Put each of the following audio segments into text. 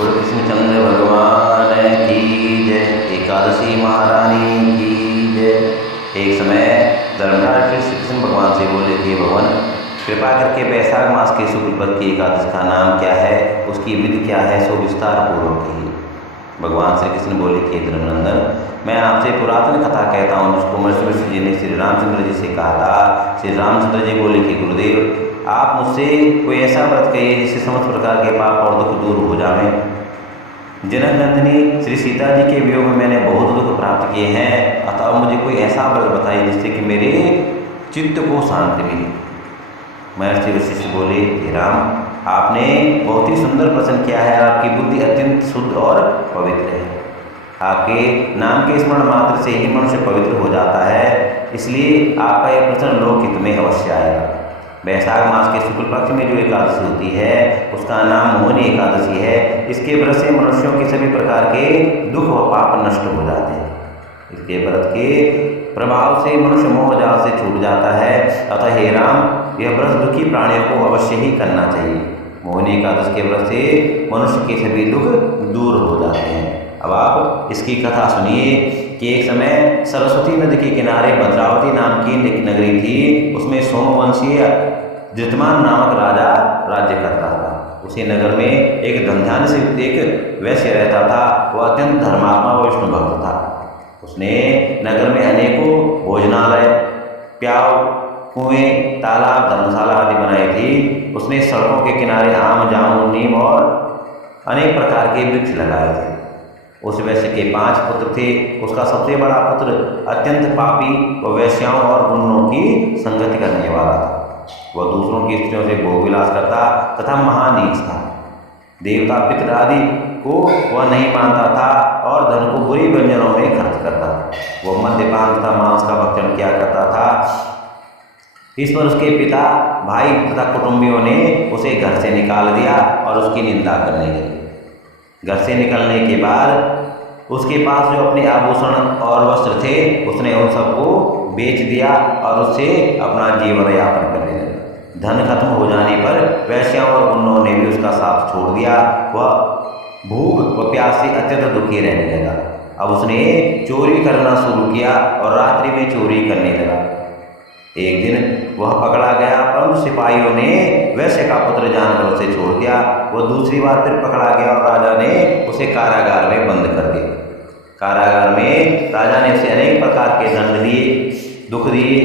बोलो कृष्णचंद्र भगवान की जय। एकादशी महारानी की जय। एक समय धर्मराज श्री कृष्ण भगवान से बोले कि भगवान कृपा करके वैशाख मास के शुक्ल पक्ष की एकादशी का नाम क्या है, उसकी विधि क्या है, सो विस्तार पूर्वक कहिए। भगवान श्री कृष्ण बोले कि धर्मनंदन, मैं आपसे पुरातन कथा कहता हूँ जिसको मनुष्य जी ने श्री रामचंद्र जी से कहा था। श्री रामचंद्र जी बोले कि गुरुदेव, आप मुझसे कोई ऐसा व्रत कहिए जिससे समस्त प्रकार के पाप और दुख दूर हो जाए। जनक नंदिनी श्री सीता जी के वियोग में मैंने बहुत दुख प्राप्त किए हैं, अतः मुझे कोई ऐसा व्रत बताइए जिससे कि मेरे चित्त को शांति मिले। महर्षि वशिष्ठ बोले, हे राम, आपने बहुत ही सुंदर प्रश्न किया है। आपकी बुद्धि अत्यंत शुद्ध और पवित्र है। आपके नाम के स्मरण मात्र से ही मनुष्य पवित्र हो जाता है, इसलिए आपका यह प्रश्न लोकहित में अवश्य आएगा। वैशाख मास के शुक्ल पक्ष में जो एकादशी होती है उसका नाम मोहिनी एकादशी है। इसके व्रत से मनुष्यों के सभी प्रकार के दुख व पाप नष्ट हो जाते हैं। इसके व्रत के प्रभाव से मनुष्य मोह जाल से छूट जाता है। अतः हे राम, यह व्रत दुखी प्राणियों को अवश्य ही करना चाहिए। मोहिनी एकादशी के व्रत से मनुष्य के सभी दुख दूर हो जाते हैं। अब आप इसकी कथा सुनिए कि एक समय सरस्वती नदी के किनारे भद्रावती नाम की नगरी थी। उसमें सोमवंशीय धृतमान नामक राजा राज्य करता था। उसी नगर में एक धनधान्य से एक वैश्य रहता था। वह अत्यंत धर्मात्मा व विष्णु भक्त था। उसने नगर में अनेकों भोजनालय, प्याव, कुएं, तालाब, धर्मशाला आदि बनाई थी। उसने सड़कों के किनारे आम, जामुन, नीम और अनेक प्रकार के वृक्ष लगाए थे। उस वैश्य के 5 पुत्र थे। उसका सबसे बड़ा पुत्र अत्यंत पापी व वैश्याओं और गुंडों की संगति करने वाला था। वह दूसरों की स्त्रियों से भोग विलास करता तथा महानीच था। देवता पितृ आदि को वह नहीं मानता था और धन को बुरी व्यंजनों में खर्च करता था। वह मद्यपान तथा मांस का भक्षण किया करता था। इस पर उसके पिता, भाई तथा कुटुंबियों ने उसे घर से निकाल दिया और उसकी निंदा करने लगे। घर से निकलने के बाद उसके पास जो अपने आभूषण और वस्त्र थे उसने उन सबको बेच दिया और उससे अपना जीवन यापन करने लगा। धन खत्म हो जाने पर वैश्याओं और गुंडों ने भी उसका साथ छोड़ दिया। वह भूख व प्यास से अत्यंत दुखी रहने लगा। अब उसने चोरी करना शुरू किया और रात्रि में चोरी करने लगा। एक दिन वह पकड़ा गया, परंतु सिपाहियों ने वैश्य का पुत्र जानकर उसे छोड़ दिया। वह दूसरी बार फिर पकड़ा गया और राजा ने उसे कारागार में बंद कर दिया। कारागार में राजा ने उसे अनेक प्रकार के दंड दिए, दुख दिए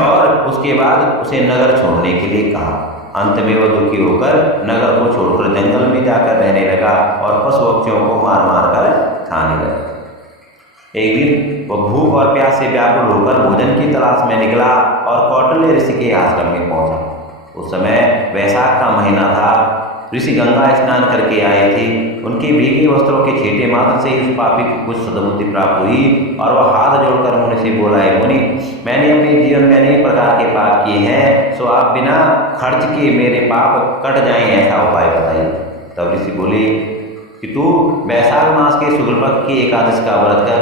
और उसके बाद उसे नगर छोड़ने के लिए कहा। अंत में वह दुखी होकर नगर को छोड़कर जंगल में जाकर रहने लगा और पशु पक्षियों को मार मार कर खाने लगा। एक दिन वह भूख और प्यास से व्याकुल होकर भोजन की तलाश में निकला और कौटिल्य ऋषि के आश्रम में पहुंचा। उस समय वैशाख का महीना था। ऋषि गंगा स्नान करके आए थे। उनके भीगे वस्त्रों के छींटे मात्र से उस पापी को कुछ सद्बुद्धि प्राप्त हुई और वह हाथ जोड़कर मुनि से बोला, है मुनि, मैंने अपने जीवन में अनेक प्रकार के पाप किए हैं, सो आप बिना खर्च किए मेरे पाप कट जाएं, ऐसा उपाय बताइए। तब ऋषि बोले कि तू वैशाख मास के शुक्ल पक्ष की एकादशी का व्रत कर।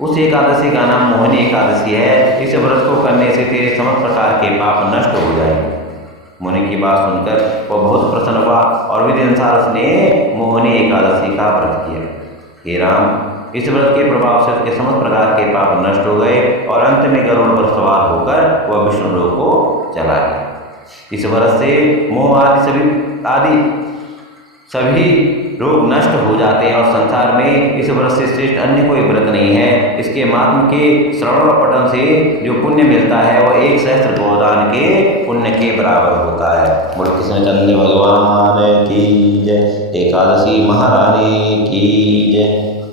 उस एकादशी का नाम मोहिनी एकादशी है। इस व्रत को करने से तेरे समस्त प्रकार के पाप नष्ट हो जाएंगे। मुनि की बात सुनकर वह बहुत प्रसन्न हुआ और विधि अनुसार उसने मोहिनी एकादशी का व्रत किया। हे राम, इस व्रत के प्रभाव से उसके समस्त प्रकार के पाप नष्ट हो गए और अंत में गरुड़ पर सवार होकर वह विष्णु लोक को चला गया। इस व्रत से मोह आदि सभी रोग नष्ट हो जाते हैं और संसार में इस व्रत से श्रेष्ठ अन्य कोई व्रत नहीं है। इसके महात्म के श्रवण और पठन से जो पुण्य मिलता है वह 1 सहस्त्र गोदान के पुण्य के बराबर होता है। बोलो कृष्णचंद्र भगवान की जय। एकादशी महारानी की जय।